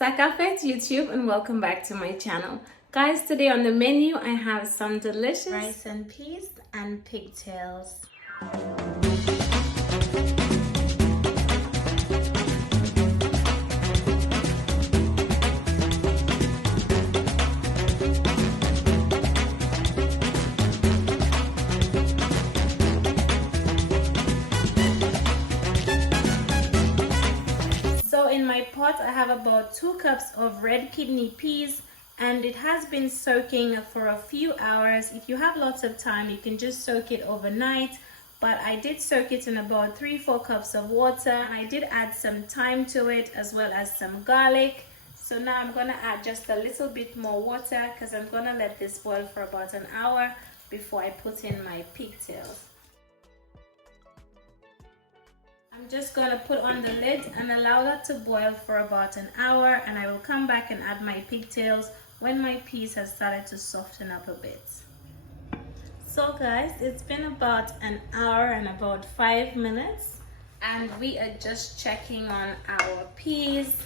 Sakafet YouTube, and welcome back to my channel. Guys, today on the menu I have some delicious rice and peas and pigtails. So in my pot I have about 2 cups of red kidney peas, and it has been soaking for a few hours. If you have lots of time, you can just soak it overnight, but I did soak it in about 3-4 cups of water, and I did add some thyme to it as well as some garlic. So now I'm gonna add just a little bit more water because I'm gonna let this boil for about an hour before I put in my pigtails. I'm just going to put on the lid and allow that to boil for about an hour, and I will come back and add my pigtails when my peas have started to soften up a bit. So guys, it's been about an hour and about 5 minutes, and we are just checking on our peas.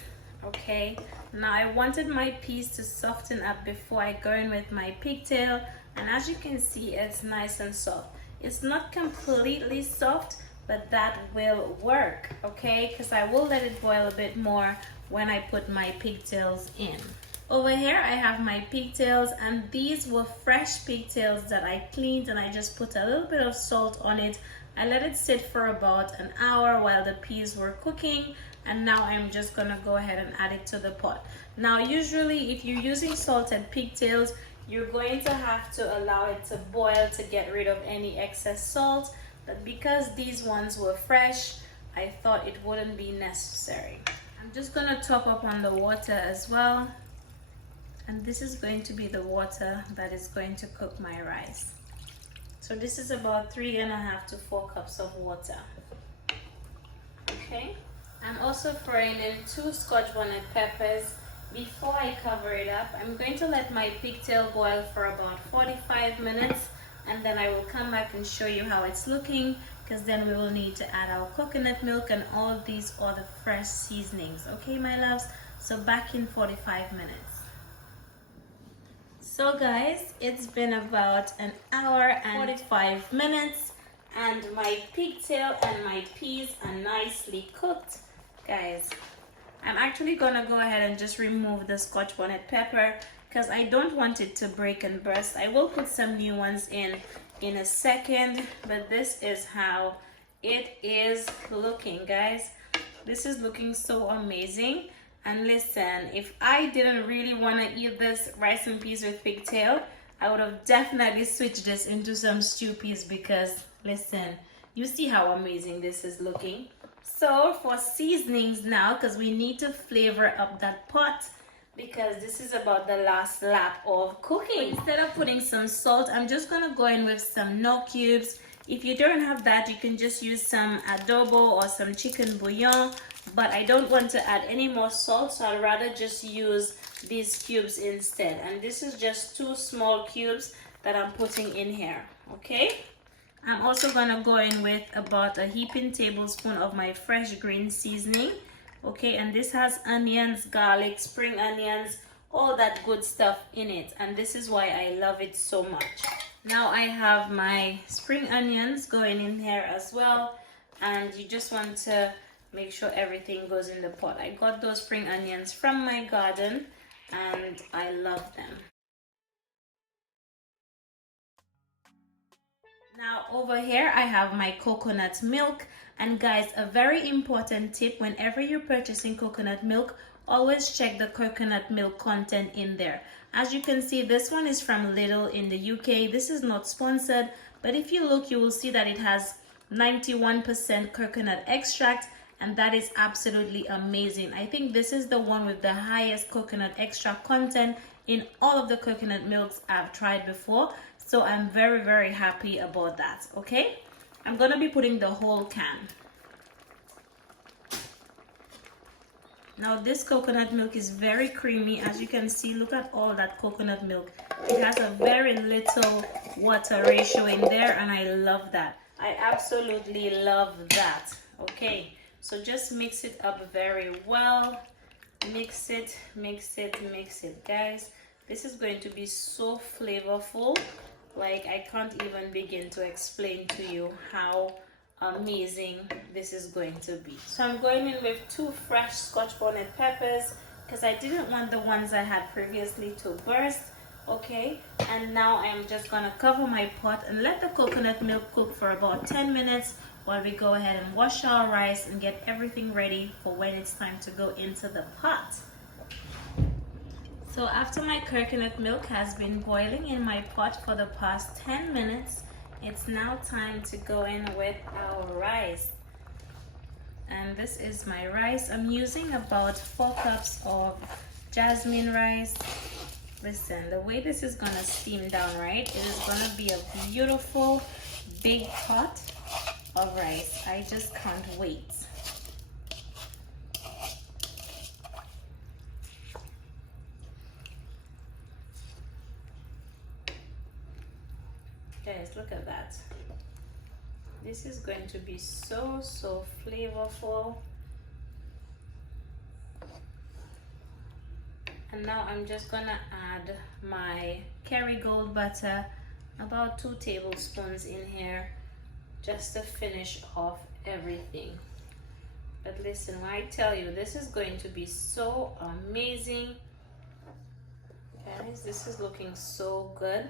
Okay, now I wanted my peas to soften up before I go in with my pigtail, and as you can see, it's nice and soft. It's not completely soft, but that will work, okay, because I will let it boil a bit more when I put my pigtails in. Over here I have my pigtails, and these were fresh pigtails that I cleaned, and I just put a little bit of salt on it. I let it sit for about an hour while the peas were cooking, and now I'm just gonna go ahead and add it to the pot. Now usually if you're using salted pigtails, you're going to have to allow it to boil to get rid of any excess salt, but because these ones were fresh, I thought it wouldn't be necessary. I'm just gonna top up on the water as well, and this is going to be the water that is going to cook my rice. So this is about 3.5 to 4 cups of water. Okay, I'm also throwing in 2 Scotch bonnet peppers. Before I cover it up, I'm going to let my pigtail boil for about 45 minutes, and then I will come back and show you how it's looking, because then we will need to add our coconut milk and all of these other fresh seasonings. Okay, my loves, so back in 45 minutes. So guys, it's been about an hour and 45 minutes, and my pigtail and my peas are nicely cooked. Guys, I'm actually gonna go ahead and just remove the Scotch bonnet pepper because I don't want it to break and burst. I will put some new ones in a second, but this is how it is looking, guys. This is looking so amazing. And listen, if I didn't really want to eat this rice and peas with pigtail, I would have definitely switched this into some stew peas, because listen, you see how amazing this is looking. So for seasonings now, because we need to flavor up that pot, because this is about the last lap of cooking. Instead of putting some salt, I'm just gonna go in with some knorr cubes. If you don't have that, you can just use some adobo or some chicken bouillon, but I don't want to add any more salt, so I'd rather just use these cubes instead. And this is just 2 small cubes that I'm putting in here. Okay, I'm also gonna go in with about a heaping tablespoon of my fresh green seasoning. Okay, and this has onions, garlic, spring onions, all that good stuff in it, and this is why I love it so much. Now I have my spring onions going in here as well, and you just want to make sure everything goes in the pot. I got those spring onions from my garden, and I love them. Now over here I have my coconut milk, and guys, a very important tip: whenever you're purchasing coconut milk, always check the coconut milk content in there. As you can see, this one is from Lidl in the UK. This is not sponsored, but if you look, you will see that it has 91% coconut extract, and that is absolutely amazing. I think this is the one with the highest coconut extract content in all of the coconut milks I've tried before. So I'm very, very happy about that. Okay, I'm gonna be putting the whole can. Now this coconut milk is very creamy. As you can see, look at all that coconut milk. It has a very little water ratio in there, and I love that. I absolutely love that. Okay, so just mix it up very well. mix it, mix it, mix it, guys. This is going to be so flavorful, like I can't even begin to explain to you how amazing this is going to be. So I'm going in with 2 fresh Scotch bonnet peppers because I didn't want the ones I had previously to burst. Okay, and now I'm just gonna cover my pot and let the coconut milk cook for about 10 minutes while we go ahead and wash our rice and get everything ready for when it's time to go into the pot. So after my coconut milk has been boiling in my pot for the past 10 minutes, it's now time to go in with our rice. And this is my rice. I'm using about 4 cups of jasmine rice. Listen, the way this is gonna steam down, right? It is gonna be a beautiful big pot of rice. I just can't wait. Guys, look at that. This is going to be so flavorful. And now I'm just gonna add my Kerrygold butter, about 2 tablespoons in here, just to finish off everything. But listen, when I tell you, this is going to be so amazing. Guys, this is looking so good.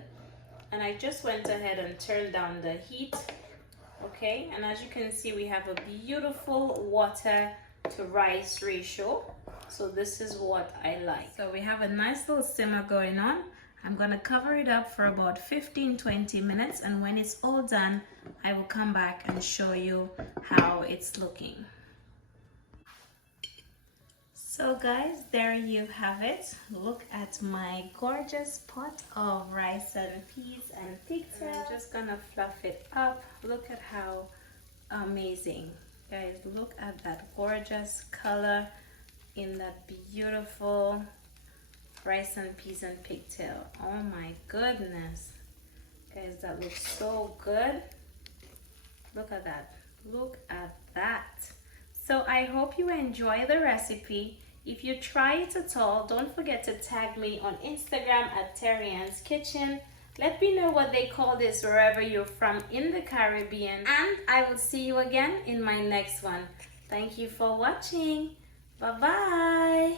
And I just went ahead and turned down the heat. Okay, and as you can see, we have a beautiful water to rice ratio. So this is what I like. So we have a nice little simmer going on. I'm gonna cover it up for about 15-20 minutes, and when it's all done, I will come back and show you how it's looking. So guys, there you have it. Look at my gorgeous pot of rice and peas and pigtails. I'm just gonna fluff it up. Look at how amazing. Guys, look at that gorgeous color in that beautiful rice and peas and pigtail. Oh my goodness. Guys, that looks so good. Look at that. Look at that. So I hope you enjoy the recipe. If you try it at all, don't forget to tag me on Instagram at TERRI-ANN'S Kitchen. Let me know what they call this wherever you're from in the Caribbean. And I will see you again in my next one. Thank you for watching. Bye-bye.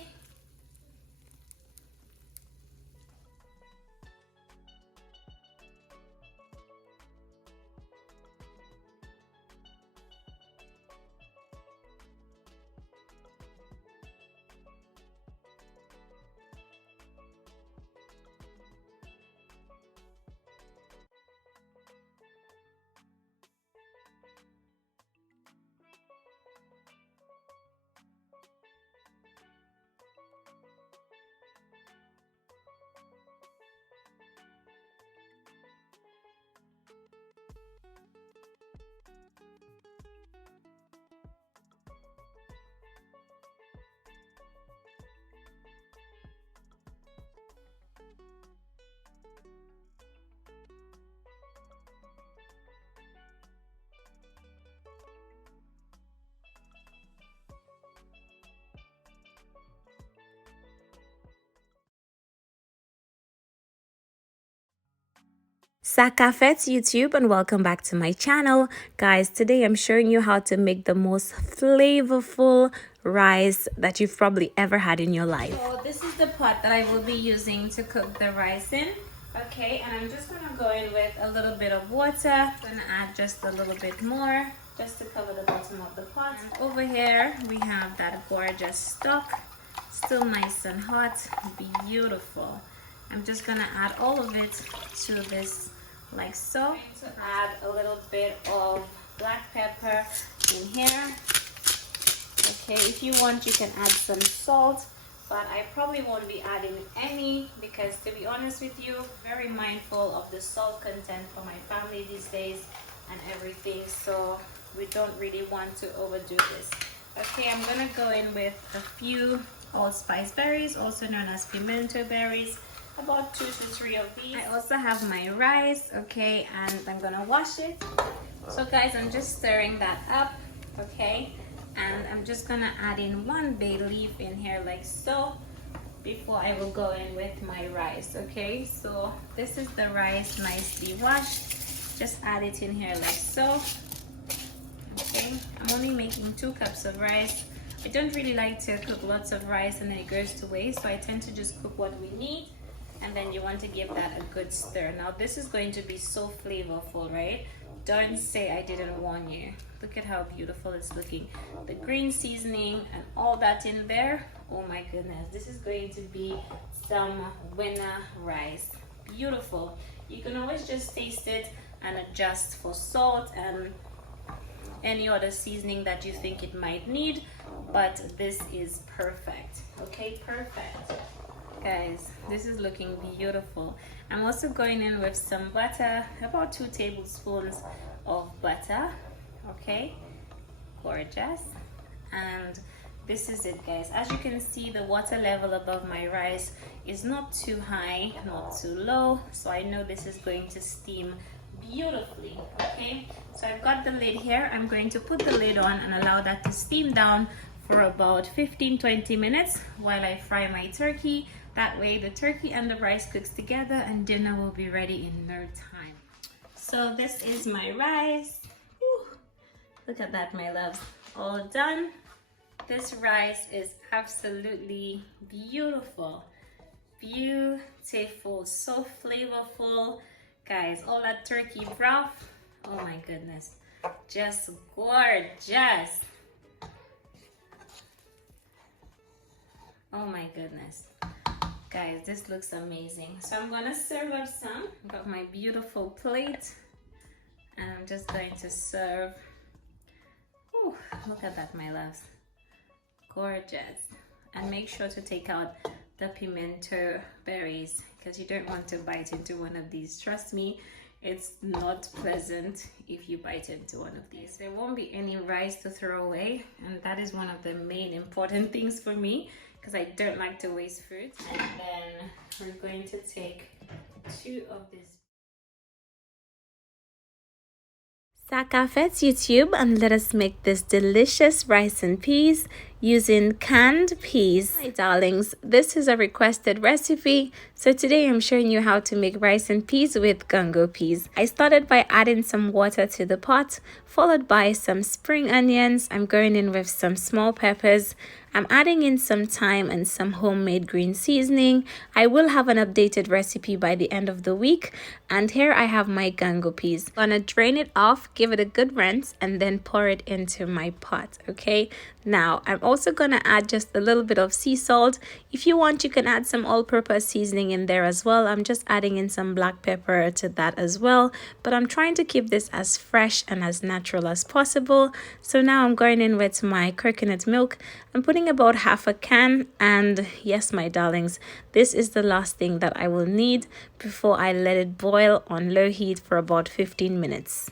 Sakafet YouTube, and welcome back to my channel. Guys, today I'm showing you how to make the most flavorful rice that you've probably ever had in your life. So this is the pot that I will be using to cook the rice in. Okay, and I'm just gonna go in with a little bit of water. I'm gonna add just a little bit more just to cover the bottom of the pot. And over here we have that gorgeous stock, still nice and hot, beautiful. I'm just gonna add all of it to this like so. I'm going to add a little bit of black pepper in here. Okay, if you want, you can add some salt, but I probably won't be adding any because, to be honest with you, very mindful of the salt content for my family these days and everything, so we don't really want to overdo this. Okay, I'm gonna go in with a few allspice berries, also known as pimento berries. About 2 to 3 of these. I also have my rice, okay, and I'm gonna wash it. So guys, I'm just stirring that up, okay, And I'm just gonna add in 1 bay leaf in here like so before I will go in with my rice. Okay, so this is the rice nicely washed. Just add it in here like so. Okay, I'm only making 2 cups of rice. I don't really like to cook lots of rice and then it goes to waste, so I tend to just cook what we need, and then you want to give that a good stir. Now this is going to be so flavorful, right? Don't say I didn't warn you. Look at how beautiful it's looking. The green seasoning and all that in there. Oh my goodness, this is going to be some winner rice. Beautiful. You can always just taste it and adjust for salt and any other seasoning that you think it might need, but this is perfect. Okay, perfect. Guys, this is looking beautiful. I'm also going in with some butter, about 2 tablespoons of butter. Okay, gorgeous. And this is it, guys. As you can see, the water level above my rice is not too high, not too low, so I know this is going to steam beautifully. Okay, so I've got the lid here. I'm going to put the lid on and allow that to steam down for about 15-20 minutes while I fry my turkey. That way the turkey and the rice cooks together and dinner will be ready in no time. So this is my rice. Whew. Look at that, my loves. All done. This rice is absolutely beautiful. Beautiful, so flavorful. Guys, all that turkey broth, oh my goodness, just gorgeous. Oh my goodness. Guys, this looks amazing. So I'm gonna serve up some. I've got my beautiful plate and I'm just going to serve. Ooh, look at that, my loves. Gorgeous. And make sure to take out the pimento berries because you don't want to bite into one of these. Trust me, it's not pleasant if you bite into one of these. There won't be any rice to throw away, and that is one of the main important things for me because I don't like to waste food. And then we're going to take 2 of these. Sakafet's YouTube, and let us make this delicious rice and peas using canned peas. Hi darlings, this is a requested recipe, so today I'm showing you how to make rice and peas with Gango peas. I started by adding some water to the pot, followed by some spring onions. I'm going in with some small peppers. I'm adding in some thyme and some homemade green seasoning. I will have an updated recipe by the end of the week. And here I have my Gango peas. I'm gonna drain it off, give it a good rinse, and then pour it into my pot, okay? Now, I'm also gonna add just a little bit of sea salt. If you want, you can add some all-purpose seasoning in there as well. I'm just adding in some black pepper to that as well. But I'm trying to keep this as fresh and as natural as possible. So now I'm going in with my coconut milk. I'm putting about half a can, and yes, my darlings, this is the last thing that I will need before I let it boil on low heat for about 15 minutes.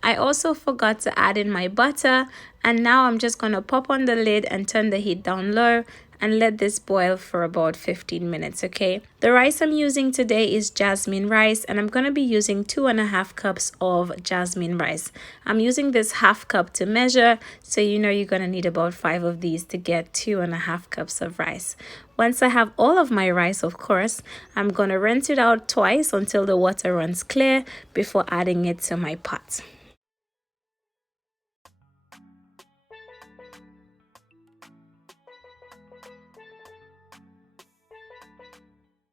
I also forgot to add in my butter, and now I'm just going to pop on the lid and turn the heat down low and let this boil for about 15 minutes, okay? The rice I'm using today is jasmine rice, and I'm going to be using 2.5 cups of jasmine rice. I'm using this half cup to measure, so you know you're going to need about 5 of these to get 2.5 cups of rice. Once I have all of my rice, of course, I'm going to rinse it out twice until the water runs clear before adding it to my pot.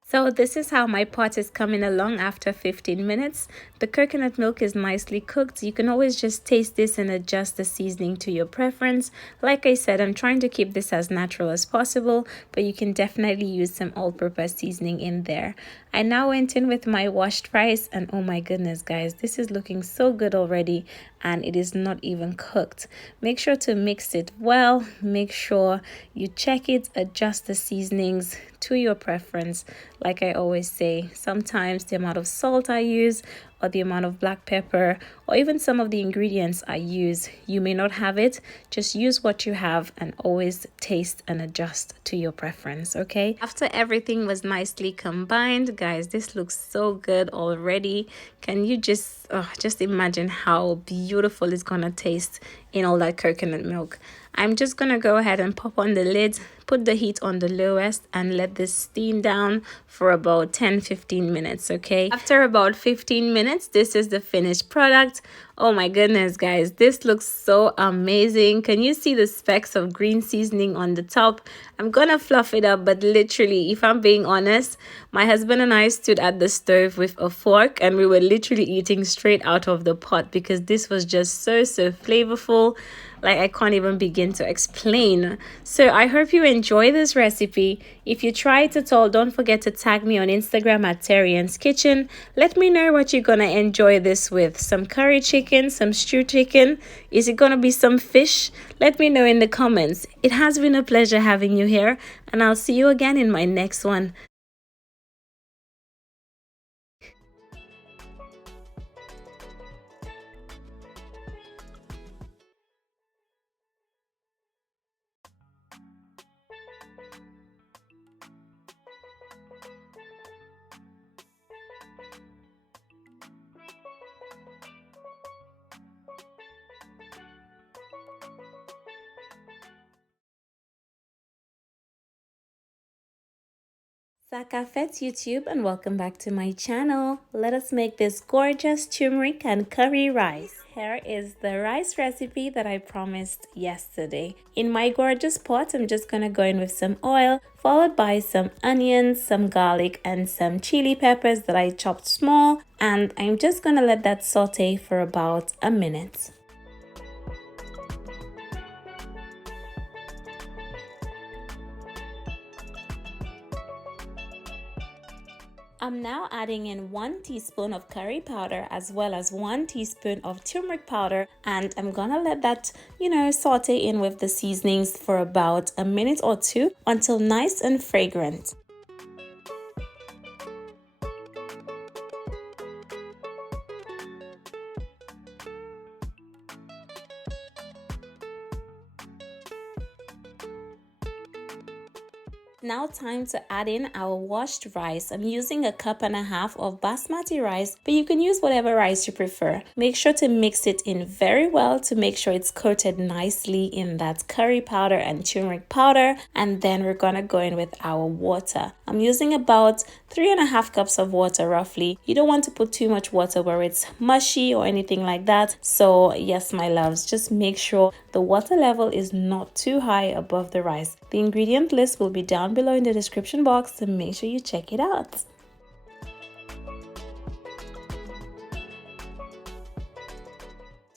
So this is how my pot is coming along after 15 minutes. The coconut milk is nicely cooked. You can always just taste this and adjust the seasoning to your preference. Like I said, I'm trying to keep this as natural as possible, but you can definitely use some all-purpose seasoning in there. I now went in with my washed rice, and oh my goodness, guys, this is looking so good already, and it is not even cooked. Make sure to mix it well. Make sure you check it, adjust the seasonings to your preference. Like I always say, sometimes the amount of salt I use or the amount of black pepper or even some of the ingredients I use, you may not have it. Just use what you have and always taste and adjust to your preference, okay? After everything was nicely combined, guys, this looks so good already. Can you just imagine how beautiful it's gonna taste in all that coconut milk? I'm just gonna go ahead and pop on the lid, put the heat on the lowest, and let this steam down for about 10-15 minutes, okay? After about 15 minutes, this is the finished product. Oh my goodness, guys, this looks so amazing. Can you see the specks of green seasoning on the top? I'm gonna fluff it up, but literally, if I'm being honest, my husband and I stood at the stove with a fork and we were literally eating straight out of the pot because this was just so flavorful. Like, I can't even begin to explain. So I hope you enjoy this recipe. If you try it at all, don't forget to tag me on Instagram at TERRI-ANN'S Kitchen. Let me know what you're gonna enjoy this with. Some curry chicken, some stewed chicken. Is it gonna be some fish? Let me know in the comments. It has been a pleasure having you here, and I'll see you again in my next one. Sakafet YouTube, and welcome back to my channel. Let us make this gorgeous turmeric and curry rice. Here is the rice recipe that I promised yesterday. In my gorgeous pot, I'm just gonna go in with some oil, followed by some onions, some garlic, and some chili peppers that I chopped small, and I'm just gonna let that saute for about a minute. I'm now adding in 1 teaspoon of curry powder as well as 1 teaspoon of turmeric powder, and I'm gonna let that, saute in with the seasonings for about a minute or two until nice and fragrant. Now time to add in our washed rice. I'm using 1.5 cups of basmati rice, but you can use whatever rice you prefer. Make sure to mix it in very well to make sure it's coated nicely in that curry powder and turmeric powder, and then we're gonna go in with our water. I'm using about 3.5 cups of water roughly. You don't want to put too much water where it's mushy or anything like that. So yes, my loves, just make sure the water level is not too high above the rice. The ingredient list will be down below in the description box, so make sure you check it out.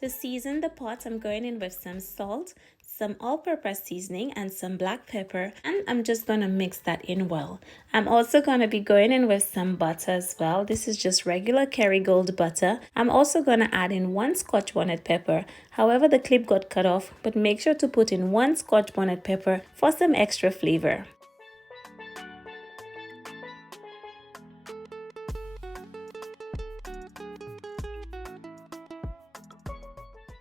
To season the pot, I'm going in with some salt, some all-purpose seasoning, and some black pepper, and I'm just going to mix that in well. I'm also going to be going in with some butter as well. This is just regular Kerrygold butter. I'm also going to add in 1 Scotch bonnet pepper. However, the clip got cut off, but make sure to put in 1 Scotch bonnet pepper for some extra flavor.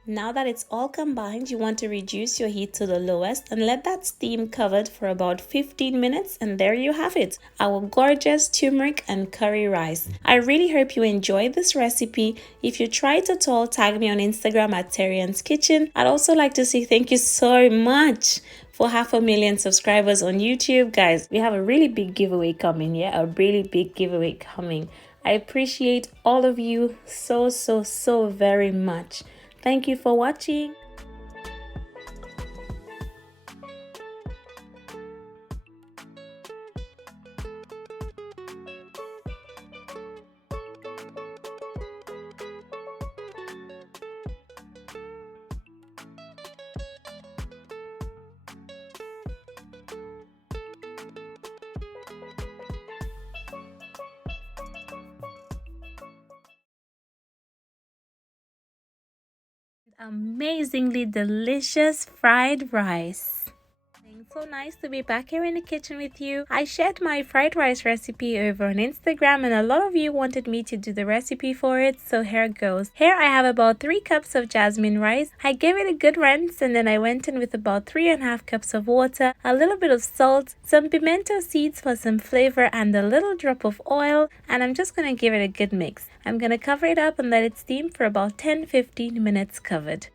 Now that it's all combined, you want to reduce your heat to the lowest and let that steam covered for about 15 minutes, and there you have it, our gorgeous turmeric and curry rice. I really hope you enjoyed this recipe. If you try it at all, tag me on Instagram at TERRI-ANN'S Kitchen. I'd also like to say thank you so much for 500,000 subscribers on YouTube. Guys, we have a really big giveaway coming, a really big giveaway coming. I appreciate all of you so very much. Thank you for watching. Amazingly delicious fried rice. So nice to be back here in the kitchen with you. I shared my fried rice recipe over on Instagram and a lot of you wanted me to do the recipe for it, so here it goes. Here I have about 3 cups of jasmine rice. I gave it a good rinse and then I went in with about 3.5 cups of water, a little bit of salt, some pimento seeds for some flavor and a little drop of oil, and I'm just going to give it a good mix. I'm going to cover it up and let it steam for about 10-15 minutes covered.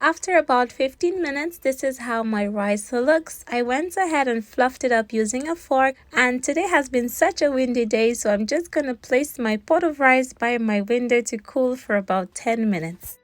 After about 15 minutes, this is how my rice looks. I went ahead and fluffed it up using a fork, and today has been such a windy day, so I'm just going to place my pot of rice by my window to cool for about 10 minutes.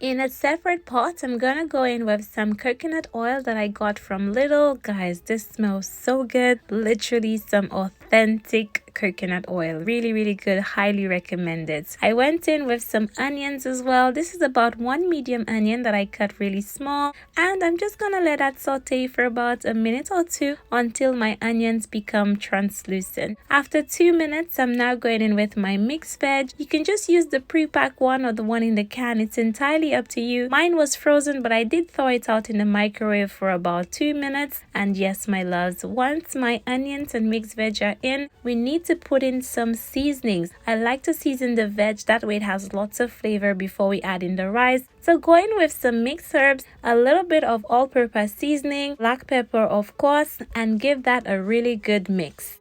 In a separate pot, I'm gonna go in with some coconut oil that I got from Lidl. Guys, this smells so good. Literally some authentic coconut oil. Really good. Highly recommended. I went in with some onions as well. This is about 1 medium onion that I cut really small. And I'm just gonna let that saute for about a minute or two until my onions become translucent. After 2 minutes, I'm now going in with my mixed veg. You can just use the pre-pack one or the one in the can. It's entirely up to you. Mine was frozen, but I did thaw it out in the microwave for about 2 minutes. And yes, my loves, once my onions and mixed veg are in, we need to put in some seasonings. I like to season the veg, that way it has lots of flavor before we add in the rice. So go in with some mixed herbs, a little bit of all-purpose seasoning, black pepper of course, and give that a really good mix.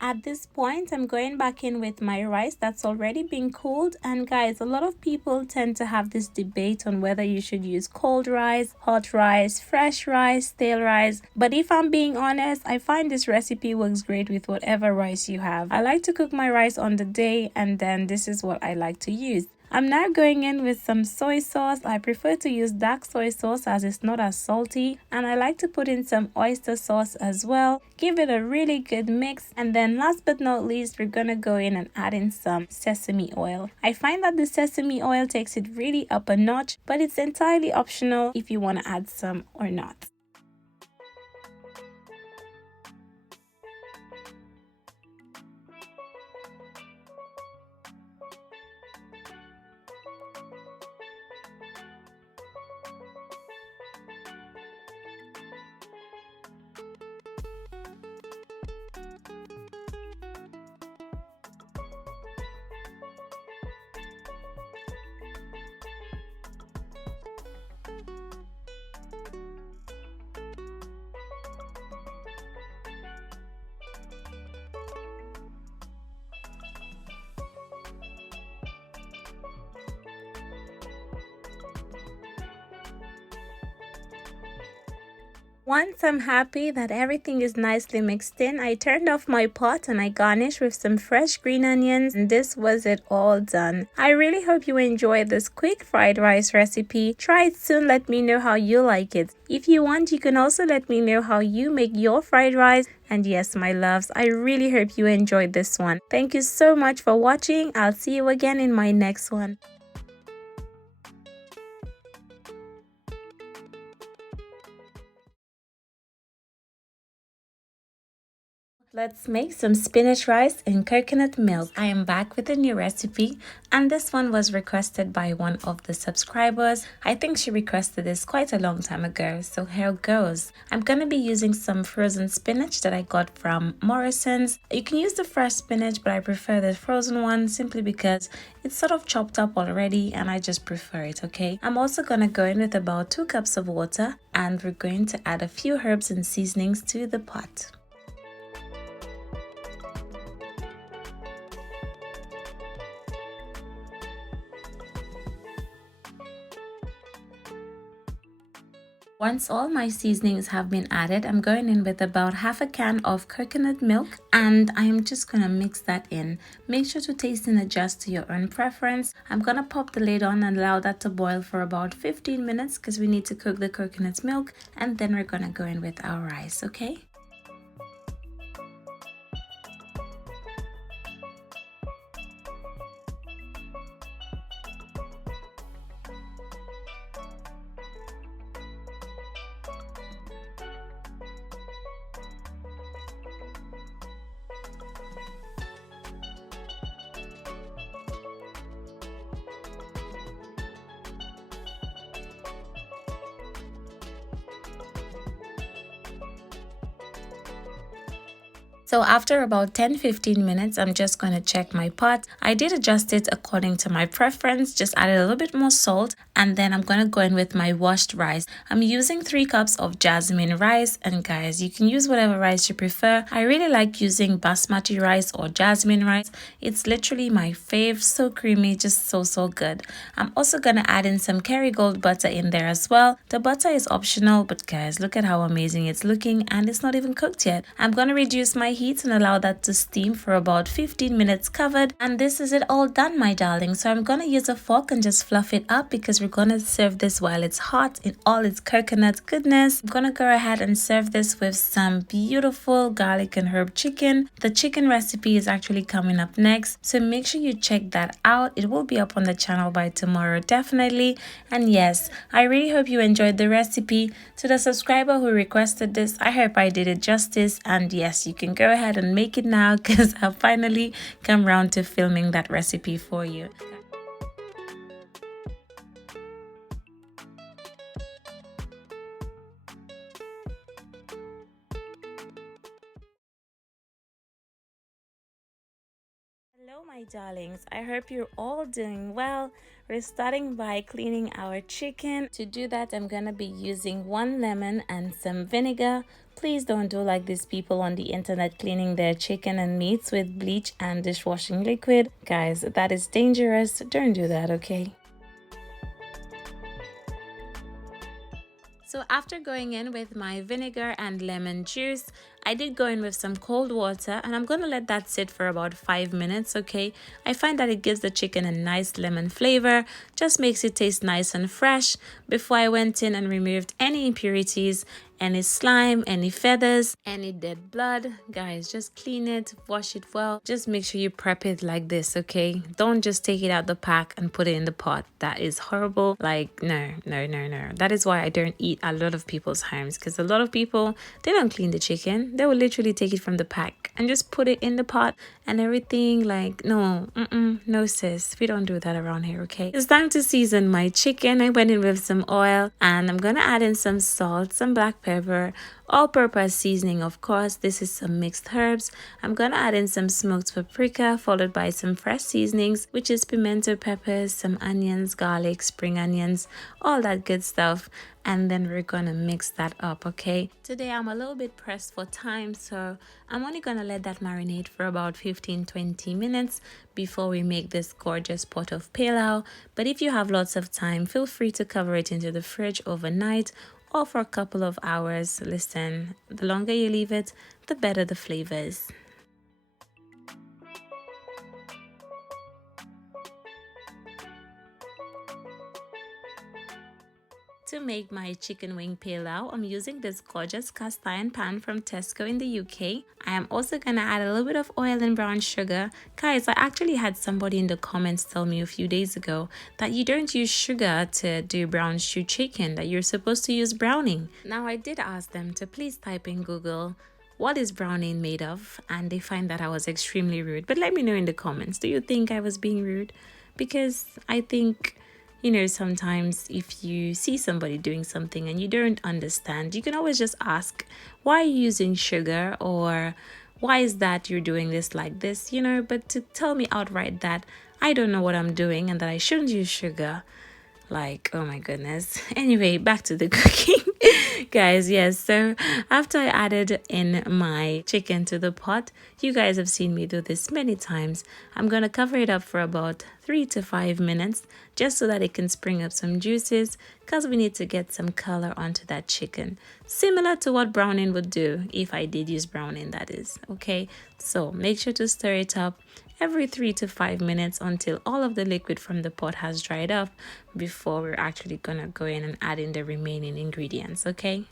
At this point, I'm going back in with my rice that's already been cooled. And guys, a lot of people tend to have this debate on whether you should use cold rice, hot rice, fresh rice, stale rice. But if I'm being honest, I find this recipe works great with whatever rice you have. I like to cook my rice on the day, and then this is what I like to use. I'm now going in with some soy sauce. I prefer to use dark soy sauce as it's not as salty, and I like to put in some oyster sauce as well. Give it a really good mix, and then last but not least, we're gonna go in and add in some sesame oil. I find that the sesame oil takes it really up a notch, but it's entirely optional if you want to add some or not. Once I'm happy that everything is nicely mixed in, I turned off my pot and I garnished with some fresh green onions, and this was it all done. I really hope you enjoyed this quick fried rice recipe. Try it soon, let me know how you like it. If you want, you can also let me know how you make your fried rice. And yes, my loves, I really hope you enjoyed this one. Thank you so much for watching. I'll see you again in my next one. Let's make some spinach rice in coconut milk. I am back with a new recipe, and this one was requested by one of the subscribers. I think she requested this quite a long time ago, so here it goes. I'm going to be using some frozen spinach that I got from Morrison's. You can use the fresh spinach, but I prefer the frozen one simply because it's sort of chopped up already and I just prefer it, okay? I'm also going to go in with about 2 cups of water, and we're going to add a few herbs and seasonings to the pot. Once all my seasonings have been added, I'm going in with about half a can of coconut milk and I am just gonna mix that in. Make sure to taste and adjust to your own preference. I'm gonna pop the lid on and allow that to boil for about 15 minutes because we need to cook the coconut milk, and then we're gonna go in with our rice, okay? So after about 10-15 minutes, I'm just going to check my pot. I did adjust it according to my preference, just added a little bit more salt, and then I'm going to go in with my washed rice. I'm using 3 cups of jasmine rice, and guys, you can use whatever rice you prefer. I really like using basmati rice or jasmine rice. It's literally my fave, so creamy, just so good. I'm also going to add in some Kerrygold butter in there as well. The butter is optional, but guys, look at how amazing it's looking, and it's not even cooked yet. I'm going to reduce my heat and allow that to steam for about 15 minutes covered, and this is it all done, my darling. So I'm gonna use a fork and just fluff it up because we're gonna serve this while it's hot in all its coconut goodness. I'm gonna go ahead and serve this with some beautiful garlic and herb chicken. The chicken recipe is actually coming up next, so make sure you check that out. It will be up on the channel by tomorrow, definitely. And yes, I really hope you enjoyed the recipe. To the subscriber who requested this, I hope I did it justice, and yes, you can go ahead and make it now because I've finally come round to filming that recipe for you. Hello my darlings, I hope you're all doing well. We're starting by cleaning our chicken. To do that, I'm gonna be using 1 lemon and some vinegar. Please don't do like these people on the internet cleaning their chicken and meats with bleach and dishwashing liquid. Guys, that is dangerous. Don't do that, okay? So after going in with my vinegar and lemon juice, I did go in with some cold water and I'm going to let that sit for about 5 minutes, okay? I find that it gives the chicken a nice lemon flavor, just makes it taste nice and fresh. Before I went in and removed any impurities, any slime, any feathers, any dead blood. Guys, just clean it, wash it well. Just make sure you prep it like this, okay? Don't just take it out the pack and put it in the pot. That is horrible. Like, no. That is why I don't eat a lot of people's homes, because a lot of people, they don't clean the chicken. They will literally take it from the pack and just put it in the pot and everything. Like, no, no sis, we don't do that around here, okay? It's time to season my chicken. I went in with some oil and I'm gonna add in some salt, some black pepper, all-purpose seasoning, of course. This is some mixed herbs. I'm gonna add in some smoked paprika, followed by some fresh seasonings, which is pimento peppers, some onions, garlic, spring onions, all that good stuff. And then we're gonna mix that up, okay? Today I'm a little bit pressed for time, so I'm only gonna let that marinate for about 15-20 minutes before we make this gorgeous pot of pilau. But if you have lots of time, feel free to cover it into the fridge overnight or for a couple of hours. Listen, the longer you leave it, the better the flavors. To make my chicken wing pilau, I'm using this gorgeous cast iron pan from Tesco in the UK. I am also gonna add a little bit of oil and brown sugar. Guys, I actually had somebody in the comments tell me a few days ago that you don't use sugar to do brown stew chicken, that you're supposed to use browning. Now I did ask them to please type in Google, what is browning made of? And they find that I was extremely rude. But let me know in the comments, do you think I was being rude? Because I think, you know, sometimes if you see somebody doing something and you don't understand, you can always just ask, why are you using sugar? Or why is that you're doing this like this, you know? But to tell me outright that I don't know what I'm doing and that I shouldn't use sugar, Like, oh my goodness. Anyway, back to the cooking. Guys, yes, so after I added in my chicken to the pot, you guys have seen me do this many times. I'm gonna cover it up for about 3 to 5 minutes just so that it can spring up some juices, because we need to get some color onto that chicken, similar to what browning would do, if I did use browning, that is. Okay, so make sure to stir it up every 3 to 5 minutes until all of the liquid from the pot has dried up before we're actually gonna go in and add in the remaining ingredients. Okay.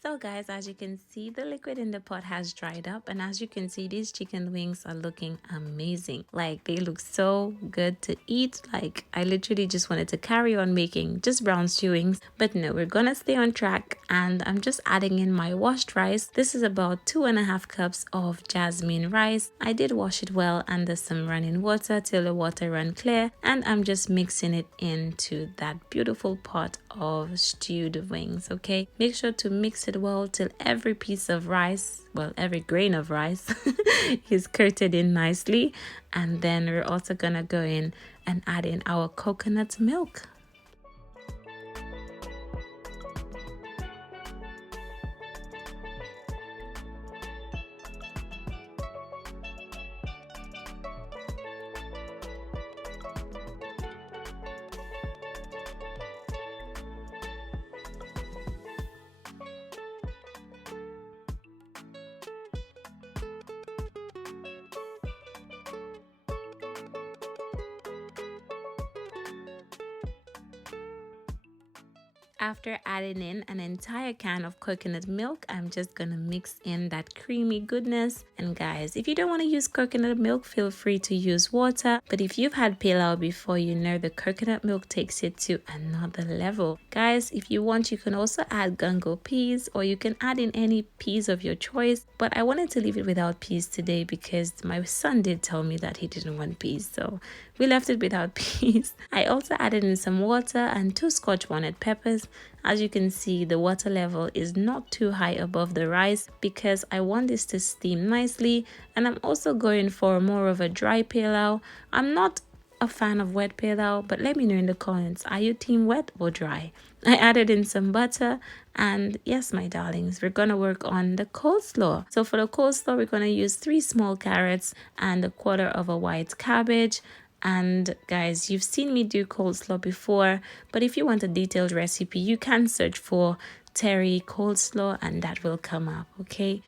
So guys, as you can see, the liquid in the pot has dried up, and as you can see, these chicken wings are looking amazing. Like, they look so good to eat. Like, I literally just wanted to carry on making just brown stew wings, but no, we're gonna stay on track, and I'm just adding in my washed rice. This is about 2.5 cups of jasmine rice. I did wash it well under some running water till the water run clear, and I'm just mixing it into that beautiful pot of stewed wings. Okay, make sure to mix it well till every piece of rice, well, every grain of rice is coated in nicely. And then we're also gonna go in and add in our coconut milk. After adding in an entire can of coconut milk, I'm just gonna mix in that creamy goodness. And guys, if you don't want to use coconut milk, feel free to use water. But if you've had pilau before, you know the coconut milk takes it to another level. Guys, if you want, you can also add Gango peas, or you can add in any peas of your choice. But I wanted to leave it without peas today because my son did tell me that he didn't want peas, so we left it without peas. I also added in some water and 2 Scotch bonnet peppers. As you can see, the water level is not too high above the rice because I want this to steam nicely, and I'm also going for more of a dry pilau. I'm not a fan of wet pilau, but let me know in the comments, are you team wet or dry? I added in some butter, and yes, my darlings, we're gonna work on the coleslaw. So for the coleslaw, we're gonna use 3 small carrots and 1/4 of a white cabbage. And guys, you've seen me do coleslaw before, but if you want a detailed recipe, you can search for Terry coleslaw and that will come up. Okay.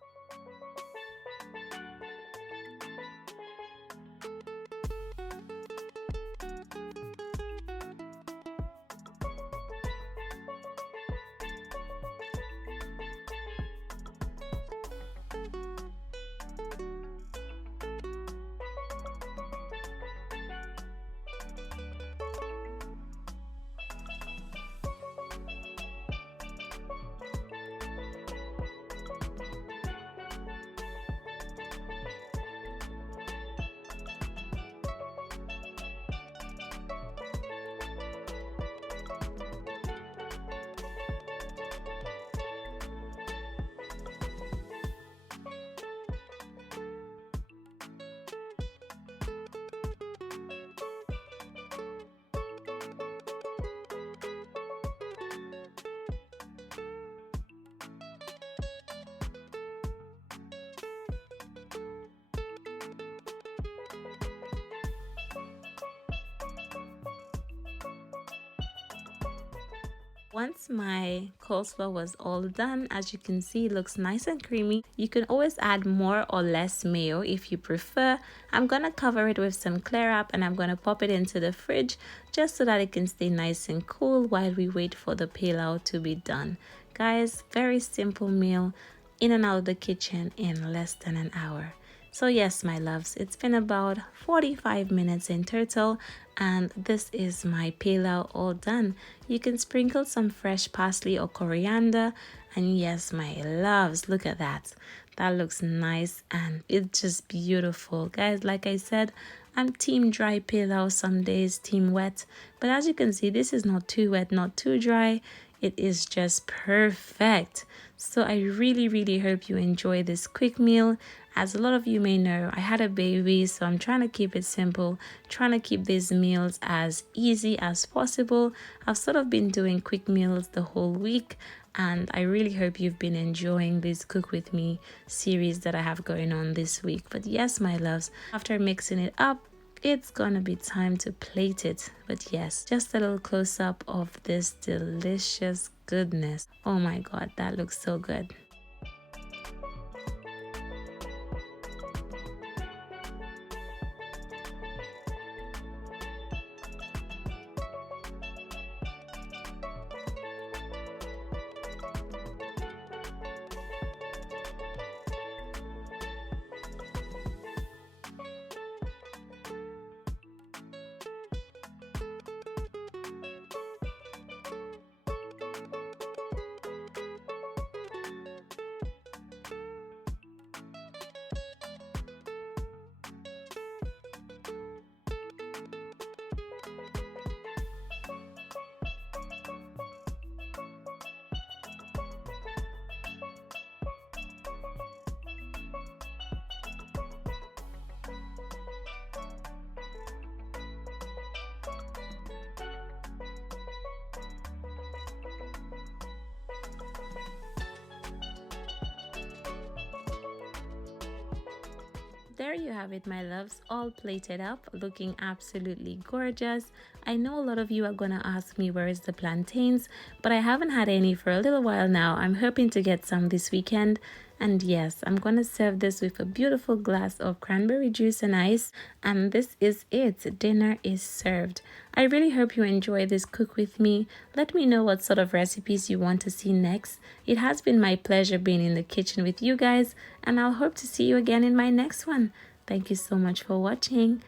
Once my coleslaw was all done, as you can see, it looks nice and creamy. You can always add more or less mayo if you prefer. I'm gonna cover it with some clear wrap and I'm gonna pop it into the fridge just so that it can stay nice and cool while we wait for the pilau to be done. Guys, very simple meal, in and out of the kitchen in less than an hour. So yes, my loves, it's been about 45 minutes in total, and this is my pilau all done. You can sprinkle some fresh parsley or coriander, and yes, my loves, look at that. That looks nice and it's just beautiful. Guys, like I said, I'm team dry pilau, some days team wet, but as you can see, this is not too wet, not too dry. It is just perfect. So I really hope you enjoy this quick meal. As a lot of you may know, I had a baby, so I'm trying to keep it simple, trying to keep these meals as easy as possible. I've sort of been doing quick meals the whole week, and I really hope you've been enjoying this cook with me series that I have going on this week. But yes, my loves, after mixing it up, it's gonna be time to plate it. But yes, just a little close-up of this delicious goodness. Oh my god, that looks so good. There you have it, my loves, all plated up, looking absolutely gorgeous. I know a lot of you are gonna ask me where is the plantains, but I haven't had any for a little while now. I'm hoping to get some this weekend. And yes, I'm gonna serve this with a beautiful glass of cranberry juice and ice, and this is it. Dinner is served. I really hope you enjoy this cook with me. Let me know what sort of recipes you want to see next. It has been my pleasure being in the kitchen with you guys, and I'll hope to see you again in my next one. Thank you so much for watching.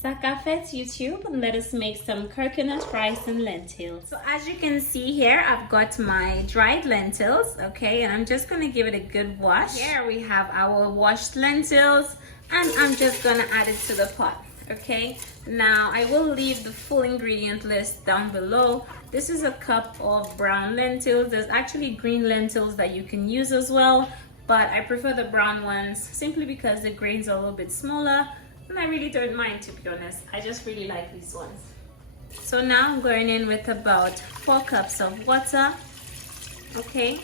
Sakafet YouTube, and let us make some coconut rice and lentils. So as you can see here, I've got my dried lentils, okay, and I'm just gonna give it a good wash. Here we have our washed lentils, and I'm just gonna add it to the pot, okay. Now I will leave the full ingredient list down below. This is a cup of brown lentils. There's actually green lentils that you can use as well, but I prefer the brown ones simply because the grains are a little bit smaller. And I really don't mind, to be honest. I just really like these ones. So now I'm going in with about 4 cups of water. Okay,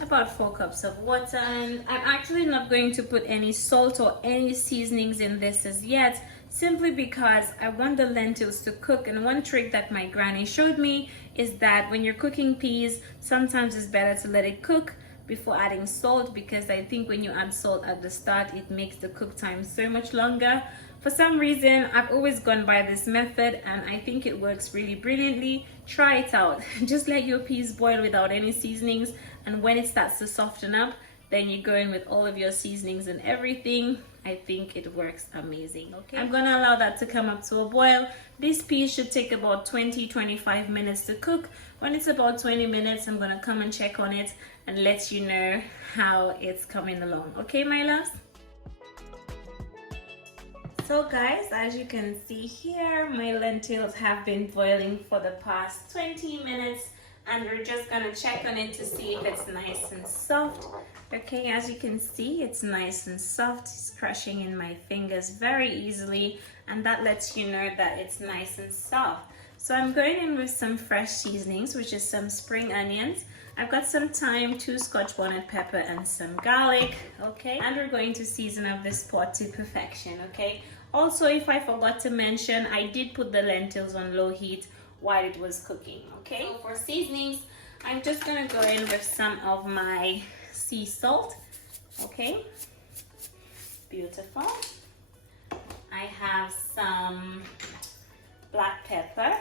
about 4 cups of water. And I'm actually not going to put any salt or any seasonings in this as yet, simply because I want the lentils to cook. And one trick that my granny showed me is that when you're cooking peas, sometimes it's better to let it cook before adding salt, because I think when you add salt at the start, it makes the cook time so much longer. For some reason, I've always gone by this method, and I think it works really brilliantly. Try it out. Just let your peas boil without any seasonings, and when it starts to soften up, then you go in with all of your seasonings and everything. I think it works amazing. Okay, I'm gonna allow that to come up to a boil. This peas should take about 20-25 minutes to cook. When it's about 20 minutes, I'm gonna come and check on it and let you know how it's coming along. Okay, my loves? So guys, as you can see here, my lentils have been boiling for the past 20 minutes, and we're just gonna check on it to see if it's nice and soft. Okay, as you can see, it's nice and soft. It's crushing in my fingers very easily, and that lets you know that it's nice and soft. So I'm going in with some fresh seasonings, which is some spring onions. I've got some thyme, 2 Scotch bonnet pepper, and some garlic, okay? And we're going to season up this pot to perfection, okay? Also, if I forgot to mention, I did put the lentils on low heat while it was cooking, okay? So for seasonings, I'm just gonna go in with some of my sea salt, okay? Beautiful. I have some black pepper.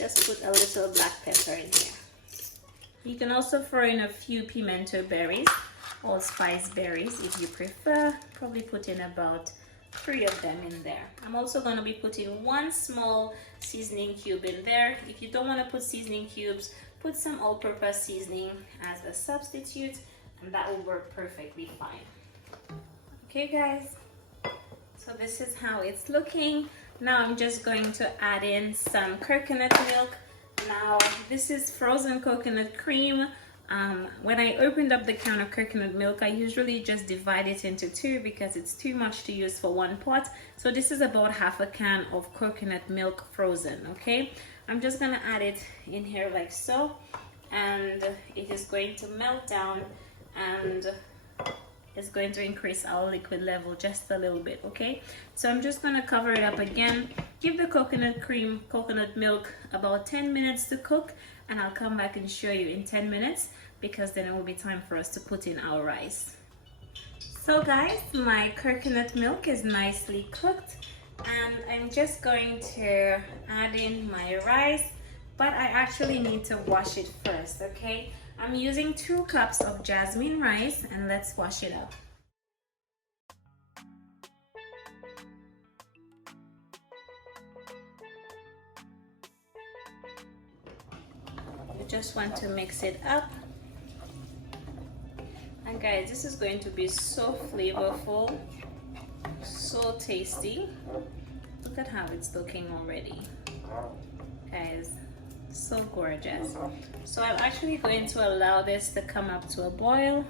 just put a little black pepper in here. You can also throw in a few pimento berries, allspice berries if you prefer. Probably put in about 3 of them in there. I'm also going to be putting 1 small seasoning cube in there. If you don't want to put seasoning cubes, put some all-purpose seasoning as a substitute, and that will work perfectly fine. Okay guys, so this is how it's looking. Now I'm just going to add in some coconut milk. Now this is frozen coconut cream. When I opened up the can of coconut milk, I usually just divide it into 2 because it's too much to use for 1 pot. So this is about half a can of coconut milk frozen, okay? I'm just gonna add it in here like so, and it is going to melt down and it's going to increase our liquid level just a little bit, okay? So I'm just gonna cover it up again, give the coconut milk about 10 minutes to cook, and I'll come back and show you in 10 minutes because then it will be time for us to put in our rice. So guys, my coconut milk is nicely cooked and I'm just going to add in my rice, but I actually need to wash it first, okay? I'm using 2 cups of jasmine rice, and let's wash it up. You just want to mix it up. And guys, this is going to be so flavorful, so tasty. Look at how it's looking already. Guys, so gorgeous. So I'm actually going to allow this to come up to a boil.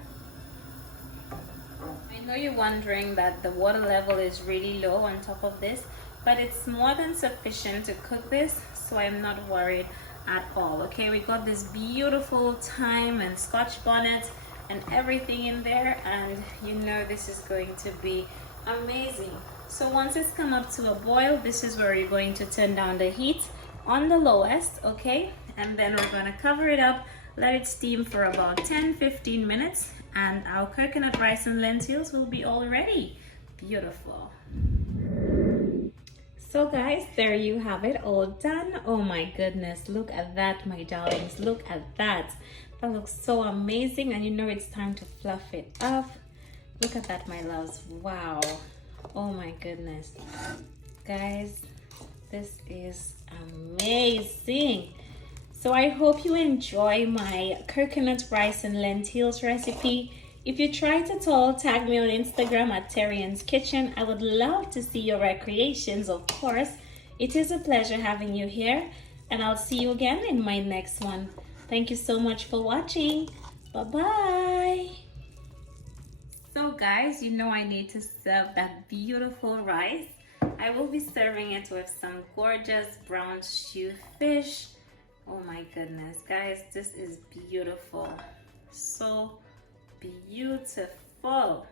I know you're wondering that the water level is really low on top of this, but it's more than sufficient to cook this, so I'm not worried at all. Okay, we got this beautiful thyme and scotch bonnet and everything in there, and you know this is going to be amazing. So once it's come up to a boil, this is where you're going to turn down the heat on the lowest, okay? And then we're gonna cover it up, let it steam for about 10-15 minutes, and our coconut rice and lentils will be all ready. Beautiful. So guys, there you have it all done. Oh my goodness, look at that, my darlings, look at that. That looks so amazing, and you know it's time to fluff it up. Look at that, my loves. Wow. Oh my goodness. Guys, this is amazing. So I hope you enjoy my coconut rice and lentils recipe. If you tried it at all, tag me on Instagram at TERRI-ANN'S Kitchen. I would love to see your recreations, of course. It is a pleasure having you here, and I'll see you again in my next one. Thank you so much for watching. Bye-bye. So guys, you know I need to serve that beautiful rice. I will be serving it with some gorgeous brown stew fish. Oh my goodness, guys, this is beautiful. So beautiful.